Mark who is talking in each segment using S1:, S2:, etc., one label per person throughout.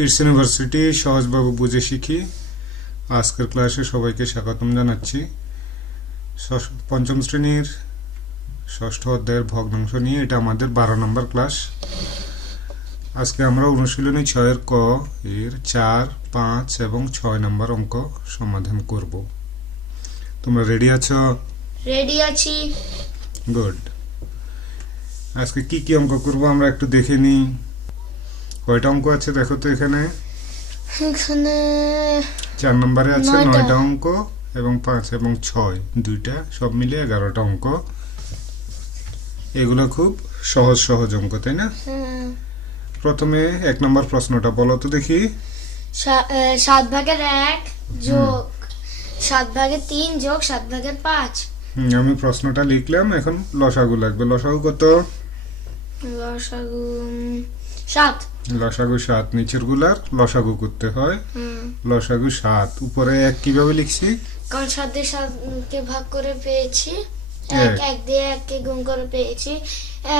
S1: Kids university সহজভাবে বুঝে শিখি আজকের ক্লাসে সবাইকে স্বাগতম জানাচ্ছি। পঞ্চম শ্রেণির ষষ্ঠ অধ্যায়ের ভগ্নাংশ নিয়ে এটা আমাদের বারো নম্বর ক্লাস আজকে আমরা অনুশীলনী ছয়ের ক এর চার পাঁচ এবং ছয় নম্বর অঙ্ক সমাধান করব। তোমরা রেডি আছো?
S2: রেডি আছি।
S1: গুড আজকে কি কি অঙ্ক করব আমরা একটু দেখে নিই। কয়টা অঙ্ক আছে দেখো তো এখানে?
S2: এখানে
S1: চার নম্বরে আছে
S2: নয়টা।
S1: অঙ্ক এবং পাঁচ এবং ছয় দুইটা। সব মিলে এগারোটা অঙ্ক। এগুলো খুব সহজ সহজ অঙ্ক তাই না? প্রথমে এক নম্বর প্রশ্নটা বলো তো দেখি।
S2: সাত ভাগের এক যোগ। সাত ভাগের তিন যোগ সাত ভাগের পাঁচ।
S1: হুম, আমি প্রশ্নটা লিখলাম এখন লসাগু লাগবে। লসাগু কত?
S2: লসাগু সাত।
S1: লসাগু সাত নিচেরগুলার লসাগু করতে হয়। লসাগু সাত। উপরে এক কীভাবে লিখছি?
S2: কারণ সাত দিয়ে সাতকে ভাগ করে পেয়েছি।
S1: এক।
S2: এক এক দিয়ে এককে গুণ করে পেয়েছি।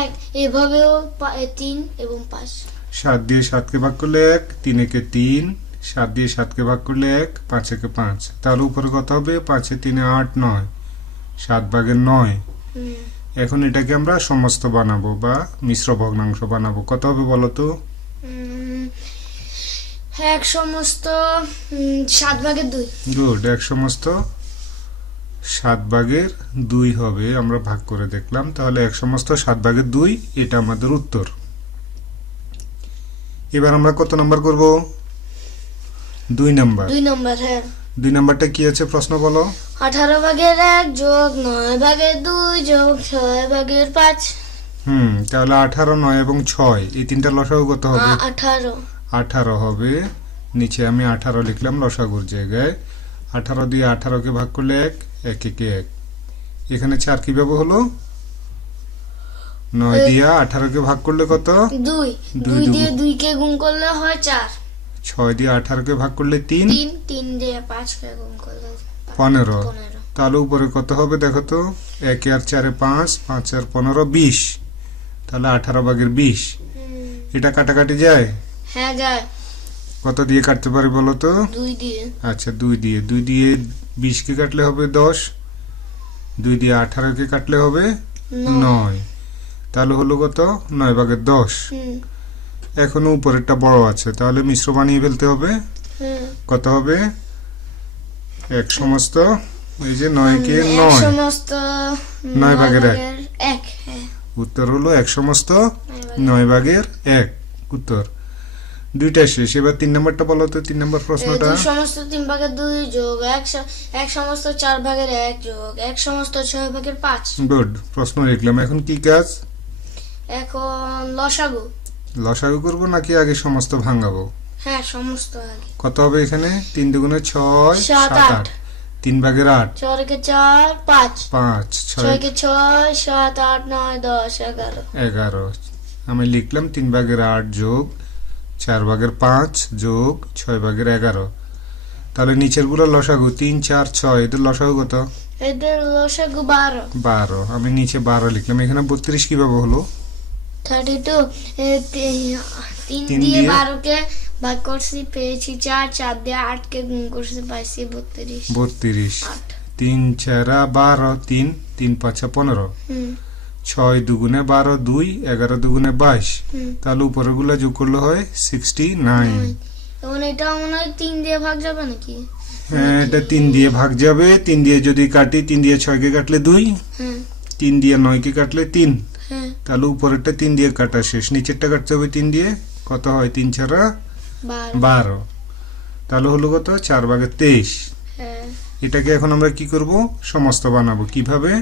S2: এক এভাবেও তিন এবং পাঁচ।
S1: সাত দিয়ে সাতকে ভাগ করলে এক তিন একে তিন। সাত দিয়ে সাতকে ভাগ করলে এক পাঁচ একে পাঁচ। তাহলে উপরে কত হবে? পাঁচে তিনে আট নয়। সাত ভাগের নয়। এখন এটাকে আমরা সমস্ত বানাবো বা মিশ্র ভগ্নাংশ বানাবো। কত হবে বলো তো?
S2: এক সমস্ত সাত ভাগের দুই।
S1: গুড এক সমস্ত সাত ভাগের দুই হবে আমরা ভাগ করে দেখলাম। তাহলে এক সমস্ত সাত ভাগের দুই এটা আমাদের উত্তর। এবার আমরা কত নাম্বার করব? দুই নাম্বার।
S2: দুই নম্বর হ্যাঁ।
S1: দুই নাম্বারটা কি আছে? প্রশ্ন বলো।
S2: আঠারো ভাগের এক যোগ নয় ভাগের দুই যোগ ছয় ভাগের পাঁচ।
S1: হুম তাহলে আঠারো নয় এবং ছয় এই তিনটা লসাগু কত হবে?
S2: আঠারো।
S1: আঠারো হবে। নিচে আমি আঠারো লিখলাম লসাগুর জায়গায়। আঠারো দিয়ে আঠারোকে ভাগ করলে এক এক একে। এক এখানে চার কীভাবে হলো? নয় দিয়ে আঠারোকে ভাগ করলে কত?
S2: দুই।
S1: দুই।
S2: দিয়ে দুইকে গুণ করলে হয় চার।
S1: ছয় দিয়ে আঠারোকে ভাগ করলে তিন?
S2: তিন তিন দিয়ে পাঁচকে গুণ করলে পাঁচ।
S1: পনেরো। তাহলে উপরে কত হবে দেখো তো? এক আর চারে পাঁচ পাঁচ আর পনেরো বিশ। তাহলে আঠারো ভাগের বিশ। এটা কাটাকাটি যায়?
S2: হ্যাঁ যায়।
S1: কত দিয়ে কাটতে পারি বলো তো?
S2: দুই দিয়ে।
S1: আচ্ছা দুই দিয়ে। দুই দিয়ে বিশকে কাটলে হবে দশ। দুই দিয়ে আঠারোকে কাটলে হবে
S2: নয়।
S1: তাহলে হলো কত? নয় ভাগের দশ। এখনও উপরেরটা বড় আছে। তাহলে মিশ্র বানিয়ে ফেলতে হবে। কত হবে? এক সমস্ত এই যে নয়কে
S2: এক
S1: নয়।
S2: সমস্ত
S1: নয় ভাগের এক।
S2: হ্যাঁ।
S1: উত্তর হলো এক সমস্ত
S2: নয় ভাগের-
S1: এক। উত্তর। দুইটা শেষ। এবার তিন নম্বরটা বলো তো তিন নম্বর প্রশ্নটা।
S2: সমস্ত তিন ভাগের দুই যোগ এক এক সমস্ত চার ভাগের এক যোগ এক সমস্ত ছয় ভাগের পাঁচ।
S1: গুড প্রশ্ন লিখলাম। এখন কি কাজ?
S2: এখন লসাগু।
S1: লসাগু করব নাকি আগে সমস্ত ভাঙাবো?
S2: হ্যাঁ সমস্ত আগে।
S1: কত হবে এখানে? তিন দুগুণে ছয়
S2: সাত, আট।
S1: তিন ভাগের আট।
S2: চার পাঁচ।
S1: পাঁচ ছয়।
S2: ছয় সাত আট নয় দশ এগারো।
S1: এগারো। আমি লিখলাম তিন ভাগের আট যোগ চার ভাগের পাঁচ যোগ ছয় ভাগের এগারো। তাহলে নিচেরগুলো লসাগু তিন চার ছয় এদের লসাগু কত?
S2: এদের লসাগু বারো।
S1: বারো। আমি নিচে বারো লিখলাম। এখানে বত্রিশ কীভাবে হলো?
S2: থার্টি টু তিন দিয়ে? বারোকে ভাগ করছি পেয়েছি চার চার দিয়ে আটকে গুণ করছি পাইছি বত্রিশ।
S1: বত্রিশ। তিন চারা বারো তিন তিন পাঁচা পনেরো। ছয় দুগুণে বারো দুই এগারো দুগুণে বাইশ। তাহলে উপরেরগুলো যোগ করলে হয় সিক্সটি নাইন।
S2: এখন এটা মনে হয় তিন দিয়ে ভাগ যাবে নাকি?
S1: হ্যাঁ এটা তিন দিয়ে ভাগ যাবে। তিন দিয়ে যদি কাটি তিন দিয়ে ছয়কে কাটলে দুই।
S2: হ্যাঁ।
S1: তিন দিয়ে নয়কে কাটলে তিন। তাহলে উপরেরটা তিন দিয়ে কাটা শেষ নিচেরটা কাটতে হবে তিন দিয়ে কত হয়? তিন ছাড়া
S2: বারো।
S1: তাহলে হলো কত? চার ভাগের তেইশ।
S2: হ্যাঁ।
S1: এটাকে এখন আমরা কি করব? সমস্ত বানাবো। কীভাবে?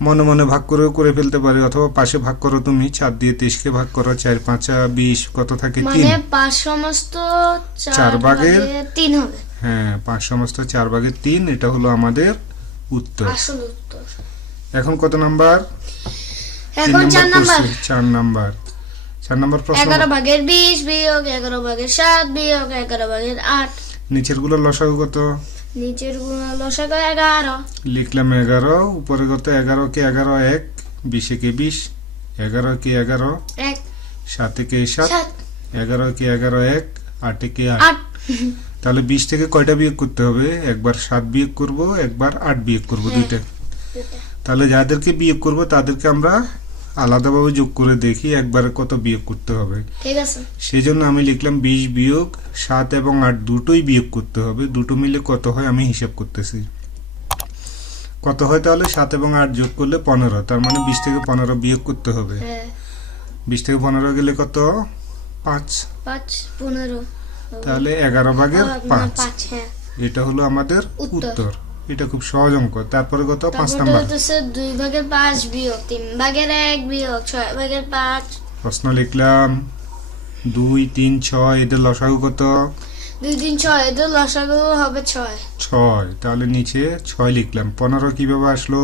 S1: মনে মনে ভাগ করেও করে ফেলতে পারি অথবা পাশে ভাগ করো তুমি চার দিয়ে তেইশকে ভাগ করো চার পাঁচা বিশ কত থাকে? তিন।
S2: মানে পাঁচ সমস্ত
S1: চার ভাগের
S2: তিন হবে।
S1: হ্যাঁ পাঁচ সমস্ত চার ভাগের তিন এটা হলো আমাদের উত্তর। এখন কত নাম্বার?
S2: এখন চার নাম্বার
S1: চার নাম্বার। চার নাম্বার প্রশ্ন।
S2: এগারো ভাগের বিশ বিয়োগ এগারো ভাগের সাত বিয়োগ এগারো ভাগের আট।
S1: নিচেরগুলো লসাগু কত?
S2: নিচের লসাগু এগারো।
S1: লিখলাম এগারো উপরে কত? এগারো কে এগারো এক। বিশে কে বিশ এগারো কে এগারো
S2: এক।
S1: সাতে কে সাত এগারো কে এগারো এক আটে কে আট।
S2: আট।
S1: তাহলে বিশ থেকে কয়টা বিয়োগ করতে হবে? একবার সাত বিয়োগ করব একবার আট বিয়োগ করব
S2: হ্যাঁ।
S1: দুইটা। তাহলে যাদেরকে বিয়োগ করব তাদেরকে আমরা আলাদাভাবে যোগ করে দেখি একবারে কত বিয়োগ করতে হবে।
S2: ঠিক আছে।
S1: সেই জন্য আমি লিখলাম বিশ বিয়োগ সাত এবং আট দুটোই বিয়োগ করতে হবে। দুটো মিলে কত হয় আমি হিসাব করতেছি। কত হয় তাহলে সাত এবং আট যোগ করলে পনেরো তার মানে বিশ থেকে পনেরো বিয়োগ করতে হবে।
S2: হ্যাঁ।
S1: বিশ থেকে পনেরো গেলে কত? পাঁচ।
S2: পাঁচ পনেরো।
S1: তাহলে এগারো ভাগের পাঁচ।
S2: পাঁচ হ্যাঁ।
S1: এটা হলো আমাদের
S2: উত্তর।
S1: এটা খুব সহজ অঙ্ক। তারপরে কত? পাঁচ নাম্বার।
S2: দুই ভাগের পাঁচ বিয়োগ তিন ভাগের এক বিয়োগ ছয় ভাগের পাঁচ।
S1: প্রশ্ন লিখলাম। দুই তিন ছয় এদের লসাগু কত?
S2: দুই তিন ছয় এদের লসাগু হবে ছয়।
S1: ছয়। তাহলে নিচে ছয় লিখলাম। পনেরো কীভাবে আসলো?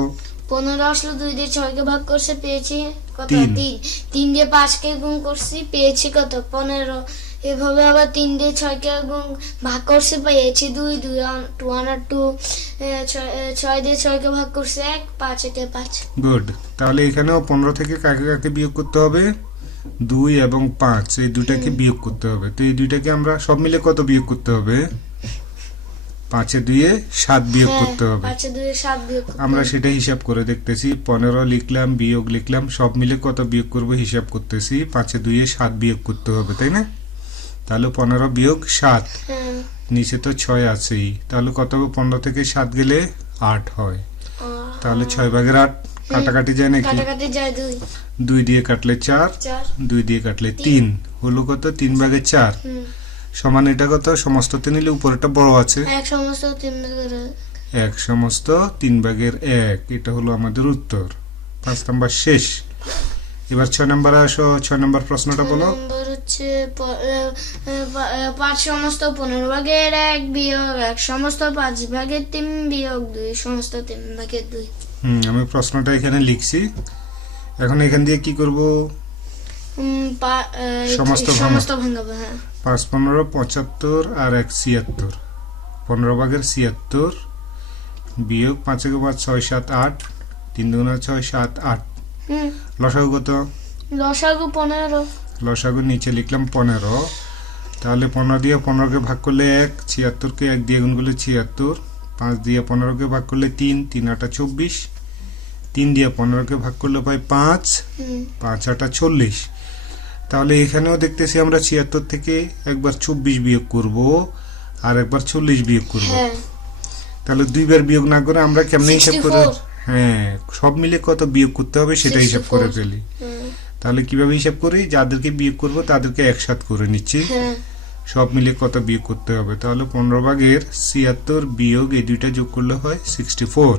S2: পনেরো আসলো দুই দিয়ে ছয়কে ভাগ করছে পেয়েছি কত?
S1: তিন।
S2: তিন। তিন দিয়ে পাঁচকে গুণ করছি পেয়েছি কত? পনেরো। এভাবে আবার তিন দিয়ে ছয়কে ভাগ করছে পেয়েছি দুই দুই টু ওয়ান আর টু ছয় দিয়ে ছয়কে ভাগ করছে এক পাঁচ একে পাঁচ।
S1: গুড তাহলে এখানেও পনেরো থেকে কাকে কাকে বিয়োগ করতে হবে? দুই এবং পাঁচ এই দুটাকে বিয়োগ করতে হবে। তো এই দুইটাকে আমরা সব মিলে কত বিয়োগ করতে হবে? পাঁচে দুইয়ে সাত বিয়োগ
S2: হ্যাঁ,
S1: করতে হবে। আমরা সেটা হিসাব করে দেখতেছি। পনেরো লিখলাম বিয়োগ লিখলাম সব মিলে কত বিয়োগ করব হিসাব করতেছি? পাঁচে দুইয়ে সাত বিয়োগ করতে হবে তাই না? তাহলে পনেরো বিয়োগ সাত।
S2: হ্যাঁ।
S1: নিচে তো ছয় আছেই। তাহলে কত হবে? পনেরো থেকে সাত গেলে আট হয়। তাহলে ছয় ভাগের আট কাটাকাটি যায় নাকি?
S2: দুই।
S1: দিয়ে কাটলে চার দুই দিয়ে কাটলে তিন। হলো কত? তিন ভাগে চার। সমান এটা কত? সমস্ততে নিলে উপরেটা বড় আছে।
S2: এক সমস্ত তিন ভাগের এক।
S1: এক সমস্ত তিন ভাগের এক। এটা হলো আমাদের উত্তর। পাঁচ নাম্বার শেষ। এবার ছয় নাম্বার আসো। ছয় নাম্বার প্রশ্নটা বলো।
S2: নম্বর হচ্ছে পাঁচ সমস্ত পনেরো ভাগের এক বিয়োগ এক সমস্ত পাঁচ ভাগের তিন বিয়োগ দুই সমস্ত তিন ভাগের দুই।
S1: হুম আমি প্রশ্নটা এখানে লিখছি। এখন এখান দিয়ে কি করব? সমস্ত
S2: সমস্ত ভাঙাবো হ্যাঁ।
S1: পাঁচ পনেরো পঁচাত্তর আর এক ছিয়াত্তর। পনেরো ভাগের ছিয়াত্তর বিয়োগ পাঁচ একে পাঁচ ছয় সাত আট তিন দুগুণা ছয় সাত আট। লসাগু কত?
S2: লসাগু পনেরো।
S1: লসাগু নিচে লিখলাম পনেরো। তাহলে পনেরো দিয়ে পনেরোকে ভাগ করলে এক ছিয়াত্তরকে এক দিয়ে গুণ করলে ছিয়াত্তর। পাঁচ দিয়ে পনেরোকে ভাগ করলে তিন তিন আটা চব্বিশ। তিন দিয়ে পনেরোকে ভাগ করলে পাই পাঁচ। পাঁচ আটা চল্লিশ। তাহলে এখানেও দেখতেছি আমরা ছিয়াত্তর থেকে একবার চব্বিশ বিয়োগ করব আর একবার চল্লিশ বিয়োগ করব।
S2: হ্যাঁ।
S1: তাহলে দুইবার বিয়োগ না করে আমরা কেমনে হিসাব করে হ্যাঁ সব মিলে কত বিয়োগ করতে হবে সেটা হিসাব করে ফেলি। তাহলে কীভাবে হিসাব করি? যাদেরকে বিয়োগ করব তাদেরকে একসাথ করে নিচ্ছি।
S2: হ্যাঁ।
S1: সব মিলে কত বিয়োগ করতে হবে? তাহলে পনেরো ভাগের ছিয়াত্তর বিয়োগ এই দুইটা যোগ করলে হয় সিক্সটি ফোর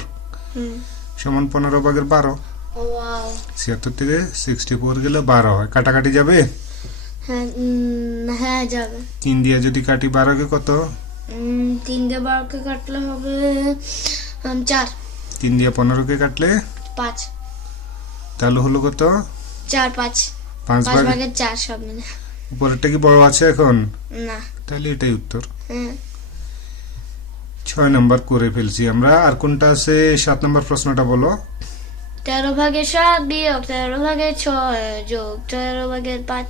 S1: সমান পনেরো ভাগের বারো। ছিয়াত্তর থেকে সিক্সটি ফোর গেলে বারো হয়। কাটাকাটি যাবে?
S2: হ্যাঁ হ্যাঁ যাবে।
S1: তিন দিয়ে যদি কাটি বারোকে কত?
S2: তিন দিয়ে বারোকে কাটলে হবে চার।
S1: তিন দিয়ে পনেরোকে কাটলে?
S2: পাঁচ।
S1: তাহলে হলো কত?
S2: চার পাঁচ।
S1: পাঁচ
S2: পাঁচ
S1: ভাগ?
S2: ভাগের চার সব মিলে।
S1: উপরেরটা কি বড় আছে এখন?
S2: না।
S1: তাহলে এটাই উত্তর।
S2: হ্যাঁ।
S1: ছয় নাম্বার করে ফেলছি আমরা। আর কোনটা আছে? সাত নাম্বার প্রশ্নটা বলো।
S2: তেরো ভাগের সাত বিয়োগ তেরো ভাগের ছয় যোগ তেরো ভাগের পাঁচ।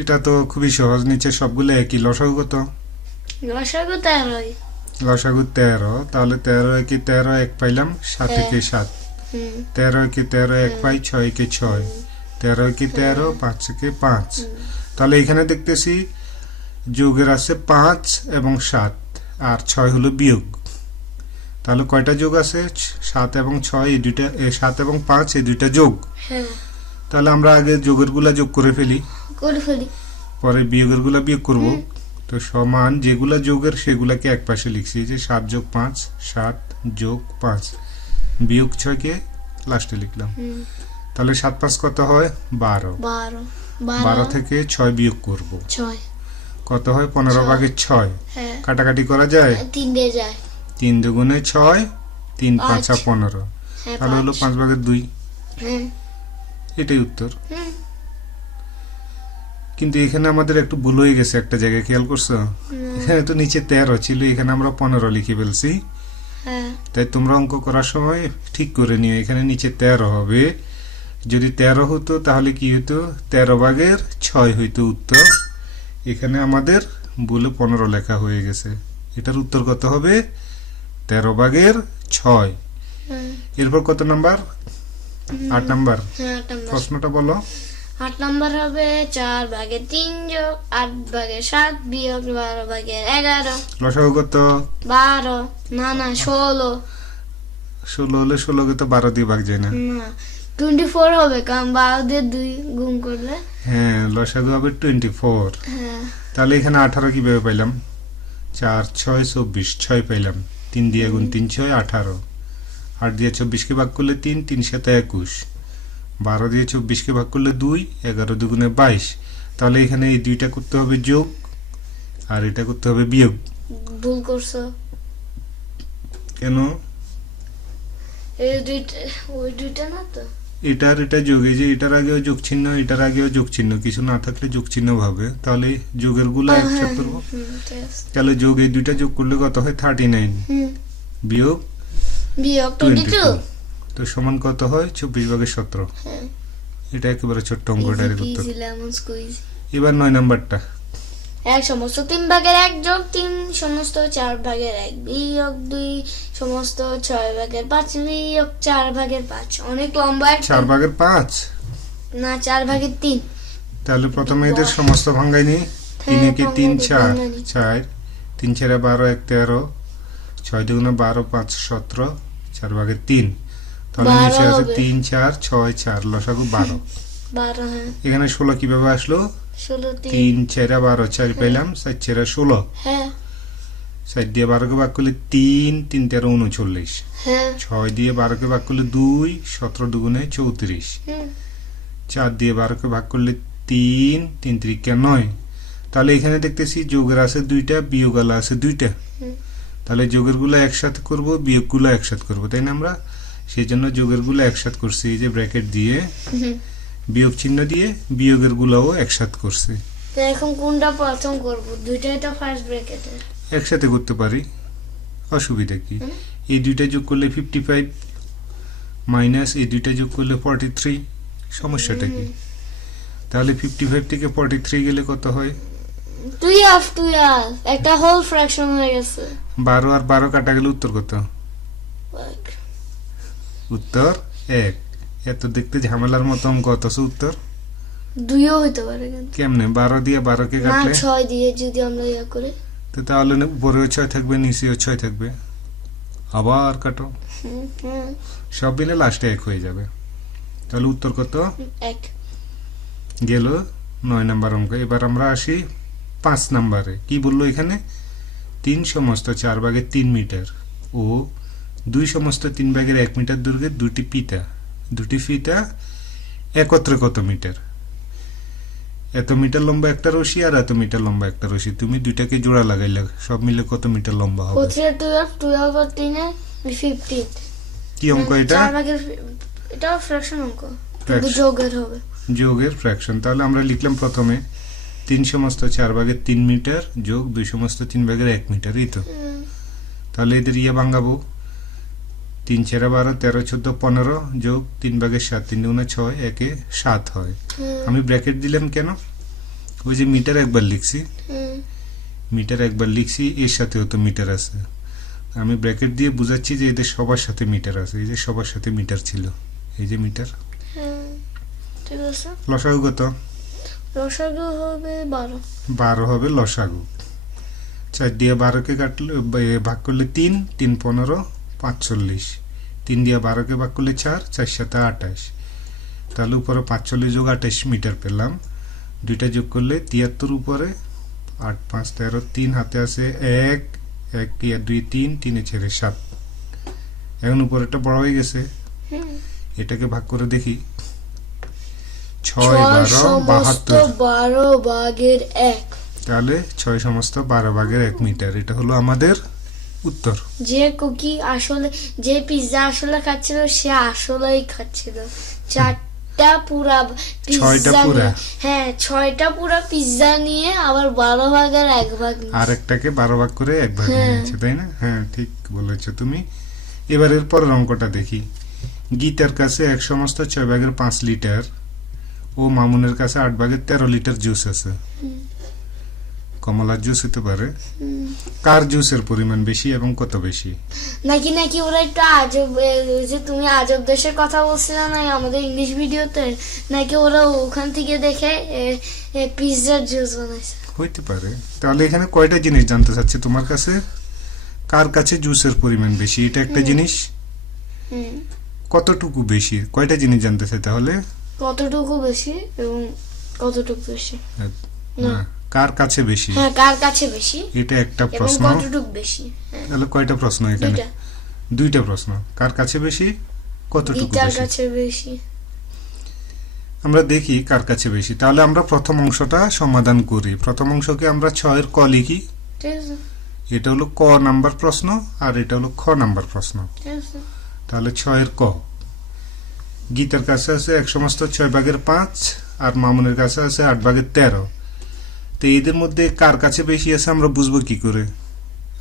S1: এটা তো খুবই সহজ নিচে সবগুলো একই। লসাগু কত?
S2: লসাগু তেরোই।
S1: লসাগু তেরো। তাহলে তেরো একে তেরো এক পাইলাম সাত
S2: হ্যাঁ।
S1: একে সাত।
S2: হুম।
S1: তেরো একে তেরো এক পাই ছয় একে ছয়। তেরো একে তেরো? পাঁচ একে পাঁচ। তাহলে এখানে দেখতেছি যোগের আছে পাঁচ এবং সাত আর ছয় হলো বিয়োগ। তাহলে কয়টা যোগ আছে? সাত এবং ছয় এই দুইটা সাত এবং পাঁচ এই দুইটা যোগ।
S2: হ্যাঁ।
S1: তাহলে আমরা আগে যোগেরগুলা যোগ করে ফেলি।
S2: করে ফেলি।
S1: পরে বিয়োগেরগুলা বিয়োগ করব। তো সমান যেগুলা যোগের সেগুলাকে এক পাশে লিখছি যে সাত যোগ পাঁচ সাত যোগ পাঁচ। বিয়োগ ছয়কে লাস্টে লিখলাম। তাহলে সাত পাঁচ কত হয়? বারো।
S2: বারো।
S1: বারো। থেকে ছয় বিয়োগ করব।
S2: ছয়।
S1: কত হয়? পনেরো। ভাগের ছয়।
S2: হ্যাঁ।
S1: কাটাকাটি করা যায়?
S2: তিন দিয়ে যায়।
S1: তিন দুগুণে ছয় তিন
S2: পাঁচ।
S1: পনেরো।
S2: হ্যাঁ
S1: তাহলে হলো
S2: পাঁচ।
S1: ভাগের দুই।
S2: হ্যাঁ।
S1: এটাই উত্তর। কিন্তু এখানে আমাদের একটু ভুল হয়ে গেছে একটা জায়গায় খেয়াল করছ? এখানে তো নিচে তেরো ছিল এখানে আমরা পনেরো লিখে ফেলছি। তাই তোমরা অঙ্ক করার সময় ঠিক করে নিও এখানে নিচে তেরো হবে। যদি তেরো হতো তাহলে কি হতো? তেরো ভাগের ছয় হইতো উত্তর। এখানে আমাদের বলে পনেরো লেখা হয়ে গেছে। এটার উত্তর কত হবে? তেরো ভাগের ছয়। এরপর কত নাম্বার? আট নাম্বার।
S2: হ্যাঁ আট নাম্বার।
S1: প্রশ্নটা বলো।
S2: আট নাম্বার হবে চার ভাগে তিন যোগ আট ভাগে সাত বিয়োগ বারো ভাগে এগারো।
S1: লসাগু কত?
S2: বারো। না না ষোলো।
S1: ষোলো হলে ষোলোকে তো বারো দিয়ে ভাগ যায়
S2: না টোয়েন্টি ফোর হবে কারণ বারো দিয়ে দুই গুণ করলে।
S1: হ্যাঁ লসাগু হবে টোয়েন্টি ফোর।
S2: হ্যাঁ।
S1: তাহলে এখানে আঠারো কীভাবে পাইলাম? চার ছয় চব্বিশ ছয় পাইলাম। তিন দিয়ে গুণ তিন ছয় আঠারো। আট দিয়ে চব্বিশকে ভাগ করলে তিন তিন সাথে একুশ। বারো দিয়ে চব্বিশকে ভাগ করলে দুই এগারো দুগুণে বাইশ। তাহলে এখানে এই দুইটা করতে হবে যোগ আর এটা করতে হবে বিয়োগ।
S2: ভুল করছ।
S1: কেন?
S2: এই দুইটা ওই দুইটা না তো?
S1: এটার এটা যোগে যে এটার আগেও যোগ চিহ্ন এটার আগেও যোগ চিহ্ন কিছু না থাকলে যোগ চিহ্ন ভাবে। তাহলে যোগেরগুলো
S2: হ্যাঁ,
S1: একসাথে
S2: হ্যাঁ,
S1: করব। তাহলে যোগ এই দুইটা যোগ করলে কত হয়? থার্টি নাইন বিয়োগ
S2: বিয়োগ টোয়েন্টি
S1: তো সমান কত হয়? চব্বিশ ভাগের সতেরো।
S2: হ্যাঁ।
S1: এটা একেবারে ছোট্ট অঙ্ক ডাইরেক্ট উত্তর।
S2: Easy lemon squeeze.
S1: এবার নয় নাম্বারটা।
S2: এক সমস্ত তিন ভাগের এক যোগ তিন সমস্ত চার ভাগের এক বিয়োগ দুই সমস্ত ছয় ভাগের পাঁচ বিয়োগ চার ভাগের পাঁচ। অনেক লম্বা
S1: চার ভাগের পাঁচ?
S2: না চার ভাগের তিন।
S1: তাহলে প্রথমে এদের সমস্ত ভাঙ্গাই নি। তিনে কি তিন চার? চার। তিন চারে বারো এক তেরো। ছয় দুগুণে বারো পাঁচ সতেরো। চার ভাগের তিন। তাহলে নিচে আছে তিন চার ছয় চার লসাগু বারো।
S2: বারো হ্যাঁ।
S1: এখানে ষোলো কীভাবে আসলো?
S2: তিন।
S1: চারা বারো চার পেলাম চার চারা ষোলো।
S2: হ্যাঁ।
S1: চার দিয়ে বারোকে ভাগ করলে তিন তিন তেরো উনচল্লিশ।
S2: হ্যাঁ।
S1: ছয় দিয়ে বারোকে ভাগ করলে দুই সতেরো দুগুণে চৌত্রিশ। চার দিয়ে বারোকে ভাগ করলে তিন তিন তিরিকা নয়। তাহলে এখানে দেখতেছি যোগের আছে দুইটা বিয়োগালা আছে দুইটা। তাহলে যোগেরগুলো একসাথে করব বিয়োগগুলো একসাথে করব তাই না আমরা? সেই জন্য যোগেরগুলো একসাথে করছি এই যে ব্র্যাকেট দিয়ে। বিয়োগ চিহ্ন দিয়ে বিয়োগের গুলাও একসাথে করছে।
S2: তো এখন কোনটা প্রথম করব? দুইটাই তো ফার্স্ট ব্র্যাকেটের
S1: একসাথে করতে পারি। অসুবিধা কি? এই দুইটা যোগ করলে ফিফটি ফাইভ মাইনাস এই দুইটা যোগ করলে ফর্টি থ্রি সমস্যাটা কি? তাহলে ফিফটি ফাইভ থেকে ফর্টি থ্রি গেলে কত হয়?
S2: তুই হাফ তুই হাফ একটা হোল ফ্র্যাকশন হয়ে গেছে।
S1: বারো আর বারো কাটা গেলে উত্তর কত? উত্তর এক। এত দেখতে ঝামেলার মতো অঙ্ক অথচ উত্তর?
S2: দুইও হইতে পারে কিন্তু।
S1: কেমনে? বারো দিয়ে বারোকে
S2: না
S1: কাটলে?
S2: ছয় দিয়ে যদি আমরা ইয়া করি।
S1: তো তাহলে উপরেও ছয় থাকবে নিচেও ছয় থাকবে। আবার কাটো। সব মিলে লাস্টে এক হয়ে যাবে। তাহলে উত্তর কত?
S2: এক।
S1: গেল নয় নাম্বার অঙ্ক। এবার আমরা আসি পাঁচ নাম্বারে। কি বলল এখানে? তিন সমস্ত চার ভাগের তিন মিটার। ও দুই সমস্ত তিন ভাগের এক মিটার দৈর্ঘ্যের দুটি পিতা দুটি ফিতা একত্রে কত মিটার? এত মিটার লম্বা একটা রশি আর এত মিটার লম্বা একটা রশি। তুমি দুইটাকে জোড়া লাগাইলে সব মিলে কত মিটার লম্বা হবে? কি অঙ্ক এটা?
S2: এটা ফ্র্যাকশন অঙ্ক। যোগের হবে।
S1: যোগের ফ্র্যাকশন তাহলে আমরা লিখলাম প্রথমে তিন সমস্ত চার ভাগের তিন মিটার যোগ দুই সমস্ত তিন ভাগের এক মিটার এই তো? তাহলে এদের ইয়ে ভাঙাবো। তিন চারা বারো তেরো চোদ্দ পনেরো যোগ তিন ভাগের সাত তিন দুগুণে ছয় একে সাত হয়। আমি ব্র্যাকেট দিলাম কেন? ওই যে মিটার একবার লিখছি। মিটার একবার লিখছি এর সাথেও তো মিটার আছে। আমি ব্র্যাকেট দিয়ে বুঝাচ্ছি যে এদের সবার সাথে মিটার আছে। এই যে সবার সাথে মিটার ছিল। এই যে মিটার। লসাগু কত?
S2: রসাগু হবে বারো।
S1: বারো হবে লসাগু। চার দিয়ে বারোকে কাটলে ভাগ করলে তিন তিন পনেরো পাঁচচল্লিশ। তিন দিয়ে বারোকে ভাগ করলে চার চার সাথে আঠাশ। তাহলে উপরে পাঁচচল্লিশ যোগ আঠাশ মিটার পেলাম। দুইটা যোগ করলে তিয়াত্তর উপরে আট পাঁচ তেরো তিন হাতে আছে এক এক ইয়া দুই তিন তিনে ছেড়ে সাত। এখন উপরেটা বড় হয়ে গেছে। এটাকে ভাগ করে দেখি। ছয়
S2: ছয়
S1: বারো বাহাত্তর।
S2: বারো ভাগের এক।
S1: তাহলে ছয় সমস্ত বারো ভাগের এক মিটার। এটা হলো আমাদের উত্তর
S2: যে কুকি আসলে যে পিৎজা আসলে খাচ্ছিল সে আসলেই খাচ্ছিল চারটা পুরা
S1: ছয়টা পুরা?
S2: হ্যাঁ ছয়টা পুরা পিৎজা নিয়ে আবার বারো ভাগের এক ভাগ।
S1: আর একটাকে বারো ভাগ করে এক ভাগ
S2: হ্যাঁ।
S1: নিয়েছে তাই না হ্যাঁ ঠিক বলেছ তুমি এবার এর পরের অঙ্কটা দেখি গীতার কাছে এক সমস্ত ছয় ভাগের পাঁচ লিটার ও মামুনের কাছে আট ভাগের তেরো লিটার জুস আছে। কমলার জুস হতে পারে। কার জুসের পরিমাণ বেশি এবং কত বেশি?
S2: নাকি নাকি ওরা একটু আজব যে তুমি আজব দেশের কথা বলছিলে না আমাদের ইংলিশ ভিডিওতে নাকি ওরা ওখান থেকে দেখে পিৎজার জুস বানাইছে?
S1: হইতে পারে। তাহলে এখানে কয়টা জিনিস জানতে চাচ্ছে তোমার কাছে? কার কাছে জুসের পরিমাণ বেশি? এটা একটা জিনিস। কতটুকু বেশি? কয়টা জিনিস জানতে চাই তাহলে?
S2: কতটুকু বেশি এবং কতটুকু বেশি? না।
S1: কার কাছে বেশি?
S2: হ্যাঁ কার কাছে বেশি?
S1: এটা একটা
S2: এবং
S1: প্রশ্ন।
S2: কতটুকু বেশি? হ্যাঁ।
S1: তাহলে কয়টা প্রশ্ন এখানে?
S2: দুইটা।
S1: দুইটা প্রশ্ন। কার কাছে বেশি? কতটুকু বেশি?
S2: কাছে বেশি?
S1: আমরা দেখি কার কাছে বেশি। তাহলে আমরা প্রথম অংশটা সমাধান করি। প্রথম অংশকে আমরা ছয়ের ক লিখি। এটা হলো ক নাম্বার প্রশ্ন আর এটা হলো খ নাম্বার প্রশ্ন। তাহলে ছয়ের ক। গীতার কাছে আছে এক সমস্ত ছয় ভাগের পাঁচ আর মামুনের কাছে আছে আট ভাগের তেরো। তো এদের মধ্যে কার কাছে বেশি আছে আমরা বুঝব কি করে?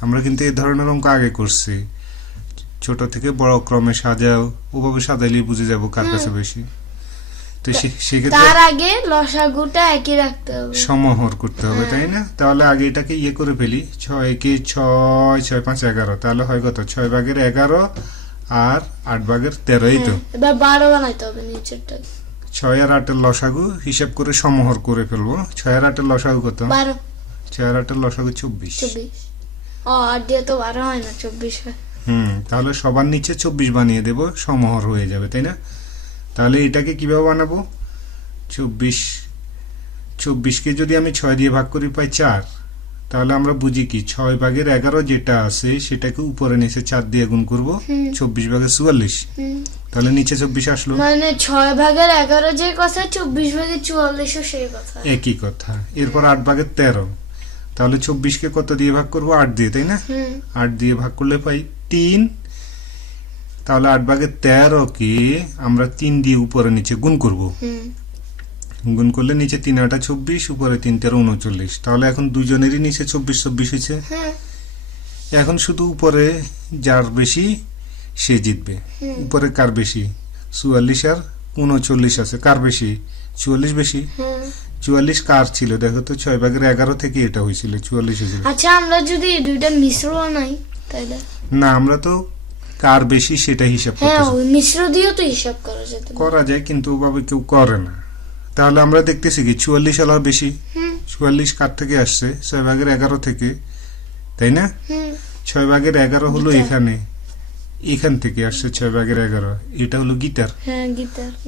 S1: আমরা কিন্তু এই ধরনের অঙ্ক আগে করছি। ছোট থেকে বড় ক্রমে সাজাও ওভাবে সাজাইলে বুঝে যাব কার কাছে বেশি। তো সেক্ষেত্রে
S2: তার আগে লসাগুটা একই রাখতে হবে।
S1: সমাহর করতে হবে
S2: হ্যাঁ।
S1: তাই না? তাহলে আগে এটাকে ইয়ে করে ফেলি। ছয় কে ছয় ছয় পাঁচ এগারো। তাহলে হয় কত? ছয় ভাগের এগারো আর আট ভাগের তেরোই তো?
S2: হ্যাঁ, এবার বারো বানাইতে হবে নিচেরটা
S1: ছয় আর আটের লসাগু হিসাব করে সমহর করে ফেলব। ছয় আর আটের লসাগু কত? ছয় আর আটের লসাগু চব্বিশ।
S2: আট দিয়ে তো বারো হয় না চব্বিশ
S1: হুম তাহলে সবার নিচে চব্বিশ বানিয়ে দেব সমাহর হয়ে যাবে তাই না? তাহলে এটাকে কীভাবে বানাবো? চব্বিশ। চব্বিশকে যদি আমি ছয় দিয়ে ভাগ করি পাই চার। তাহলে আমরা বুঝি কি? ছয় ভাগের এগারো যেটা আছে সেটাকে উপরে নিচে চার দিয়ে গুণ করব। চব্বিশ ভাগের চুয়াল্লিশ। তাহলে নিচে চব্বিশ আসলো।
S2: মানে ছয় ভাগের এগারো যে কথা চব্বিশ ভাগের চুয়াল্লিশও সেই কথা।
S1: একই কথা। এরপর আট ভাগের তেরো। তাহলে চব্বিশকে কত দিয়ে ভাগ করব? আট দিয়ে তাই না? আট দিয়ে ভাগ করলে পাই তিন। তাহলে আট ভাগের তেরোকে আমরা তিন দিয়ে উপরে নিচে গুণ করব। গুণ করলে নিচে তিন আটা চব্বিশ উপরে তিন তেরো উনচল্লিশ। তাহলে এখন দুজনেরই নিচে চব্বিশ চব্বিশ হয়েছে।
S2: হ্যাঁ।
S1: এখন শুধু উপরে যার বেশি সে জিতবে। উপরে কার বেশি? চুয়াল্লিশ আর উনচল্লিশ আছে। কার বেশি? চুয়াল্লিশ বেশি? চুয়াল্লিশ কার ছিল? দেখো তো ছয় ভাগের এগারো থেকে এটা হয়েছিল চুয়াল্লিশ হয়েছিল।
S2: আচ্ছা আমরা যদি দুইটা মিশ্র বানাই তাহলে
S1: না আমরা তো কার বেশি সেটা হিসাব
S2: হ্যাঁ মিশ্র দিয়েও তো হিসাব করা পারে।
S1: করা যায় কিন্তু ওভাবে কেউ করে না। তাহলে আমরা দেখতেছি কি চুয়াল্লিশ আলার বেশি। চুয়াল্লিশ কার থেকে আসছে? ছয় ভাগের এগারো থেকে তাই না? ছয় ভাগের এগারো হলো এখানে। এখান থেকে আসছে ছয় ভাগের এগারো। এটা হলো গীতার
S2: হ্যাঁ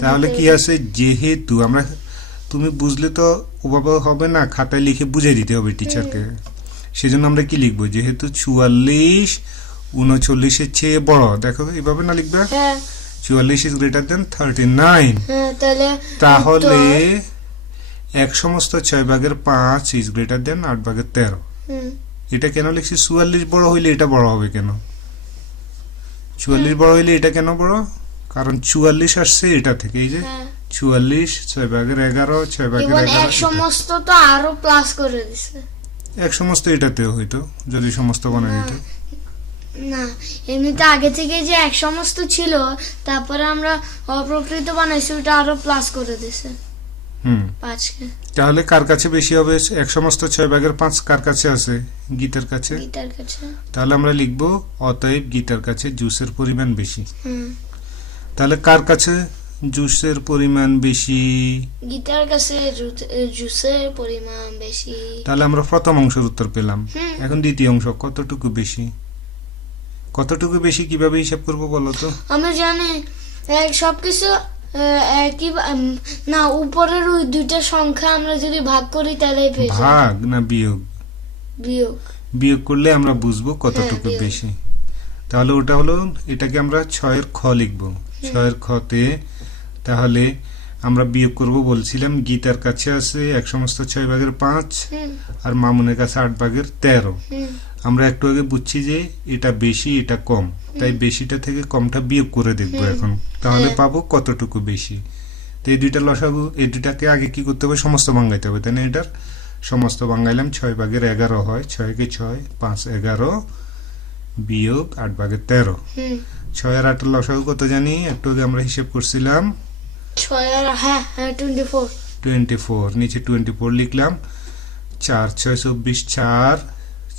S1: তাহলে কি আছে? যেহেতু আমরা তুমি বুঝলে তো ওভাবে হবে না খাতায় লিখে বুঝিয়ে দিতে হবে টিচারকে সেজন্য আমরা কি লিখব? যেহেতু চুয়াল্লিশ উনচল্লিশের চেয়ে বড়। দেখো এভাবে না লিখবে?
S2: হ্যাঁ।
S1: চুয়াল্লিশ is greater than thirty nine
S2: হ্যাঁ তাহলে
S1: এক সমস্ত ছয় ভাগের পাঁচ ইজ গ্রেটার দেন আট ভাগের তেরো। এটা কেন লিখছি? চুয়াল্লিশ বড় হইলে এটা বড় হবে কেন? চুয়াল্লিশ বড় হইলে এটা কেন বড়? কারণ চুয়াল্লিশ আসছে এটা থেকে এই যে
S2: হ্যাঁ।
S1: চুয়াল্লিশ ছয় ভাগের এগারো ছয় ভাগের এগারো
S2: এক সমস্ত তো আরও প্লাস করে দিছে।
S1: এক সমস্ত এটাতেও হইতো যদি সমস্ত বানাই দিত
S2: না এমনিতে আগে থেকে যে এক সমস্ত ছিল তারপরে আমরা অপ্রকৃত বানাইছি ওটা আরও প্লাস করে দিছে।
S1: হুম।
S2: পাঁচকে।
S1: তাহলে কার কাছে বেশি হবে? এক সমস্ত ছয় ভাগের পাঁচ কার কাছে আছে? গীতার কাছে?
S2: গীতার কাছে।
S1: তাহলে আমরা লিখব অতএব গীতার কাছে জুসের পরিমাণ বেশি।
S2: হুম।
S1: তাহলে কার কাছে জুসের পরিমাণ বেশি?
S2: গীতার কাছে জুসের পরিমাণ বেশি।
S1: তাহলে আমরা প্রথম অংশের উত্তর পেলাম। এখন দ্বিতীয় অংশ কতটুকু বেশি? কতটুকু বেশি কীভাবে হিসাব করব বলো তো?
S2: আমি জানি এক সবকিছু আহ, একই না উপরের ওই দুইটা সংখ্যা আমরা যদি ভাগ করি তাহলে।
S1: ভাগ না বিয়োগ?
S2: বিয়োগ।
S1: বিয়োগ করলে আমরা বুঝব কতটুকু বেশি। তাহলে ওটা হলো এটাকে আমরা ছয়ের খ লিখব। ছয়ের খতে তাহলে আমরা বিয়োগ করব বলছিলাম গীতার কাছে আছে এক সমস্ত ছয় ভাগের পাঁচ আর মামুনের কাছে আট ভাগের তেরো। আমরা একটু আগে বুঝছি যে এটা বেশি এটা কম। তাই বেশিটা থেকে কমটা বিয়োগ করে দেখব এখন। তাহলে
S2: হ্যাঁ।
S1: পাবো কতটুকু বেশি? তো এই দুইটা লসাগু এই দুইটাকে আগে কি করতে হবে? সমস্ত বাঙ্গাইতে হবে। তাই না এটার? সমস্ত বাঙ্গাইলাম ছয় ভাগের এগারো হয়। ছয়কে ছয় পাঁচ এগারো বিয়োগ আট ভাগের তেরো। ছয় আর আটের লসাগু কত জানি? একটু আগে আমরা হিসেব করছিলাম
S2: ছয় আর হ্যাঁ হ্যাঁ টোয়েন্টি ফোর
S1: টোয়েন্টি ফোর নিচে টোয়েন্টি ফোর লিখলাম। চার ছয় চব্বিশ চার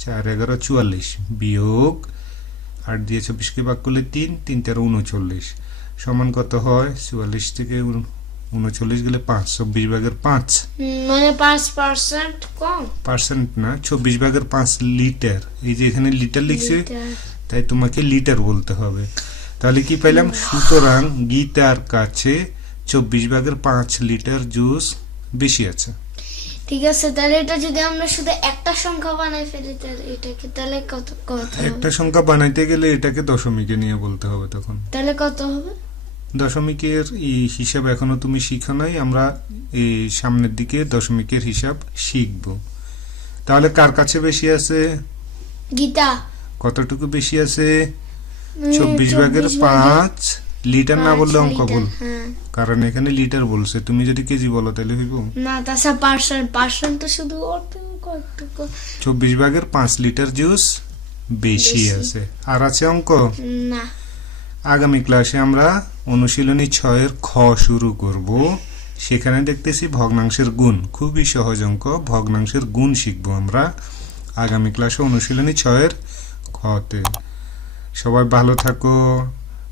S1: চার এগারো চুয়াল্লিশ। বিয়োগ আট দিয়ে চব্বিশকে ভাগ করলে তিন তিন তেরো উনচল্লিশ। সমান কত হয়? চুয়াল্লিশ থেকে উনচল্লিশ গেলে পাঁচ চব্বিশ ভাগের পাঁচ।
S2: মানে পাঁচ পার্সেন্ট কম?
S1: পার্সেন্ট না চব্বিশ ভাগের পাঁচ লিটার। এই যে এখানে লিটার লিখছে তাই তোমাকে লিটার বলতে হবে। তাহলে কি পাইলাম? সুতরাং গীতার কাছে চব্বিশ ভাগের পাঁচ লিটার জুস বেশি আছে।
S2: ঠিক আছে তাহলে এটা যদি আমরা শুধু একটা সংখ্যা বানাই ফেলি তাহলে এটাকে তাহলে কত কত
S1: একটা সংখ্যা বানাইতে গেলে এটাকে দশমিকে নিয়ে বলতে হবে তখন।
S2: তাহলে কত হবে?
S1: দশমিকের হিসাব এখনও তুমি শিখো নাই আমরা এই সামনের দিকে দশমিকের হিসাব শিখব। তাহলে কার কাছে বেশি আছে?
S2: গীতা।
S1: কতটুকু বেশি আছে? চব্বিশ ভাগের পাঁচ লিটার না বললে অঙ্ক ভুল। কারণ এখানে লিটার বলছে। তুমি যদি কেজি বলো তাহলে হইব
S2: না তাছাড়া পার্সেন্ট পার্সেন্ট তো শুধু কতটুকু?
S1: চব্বিশ ভাগের পাঁচ লিটার জুস বেশি
S2: বেশি।
S1: আছে। আর আছে অঙ্ক?
S2: না।
S1: আগামী ক্লাসে আমরা অনুশীলনী ছয়ের খ শুরু করব। সেখানে দেখতেছি ভগ্নাংশের গুণ। খুবই সহজ অঙ্ক। ভগ্নাংশের গুণ শিখব আমরা আগামী ক্লাসে অনুশীলনী ছয়ের খতে। সবাই ভালো থাকো।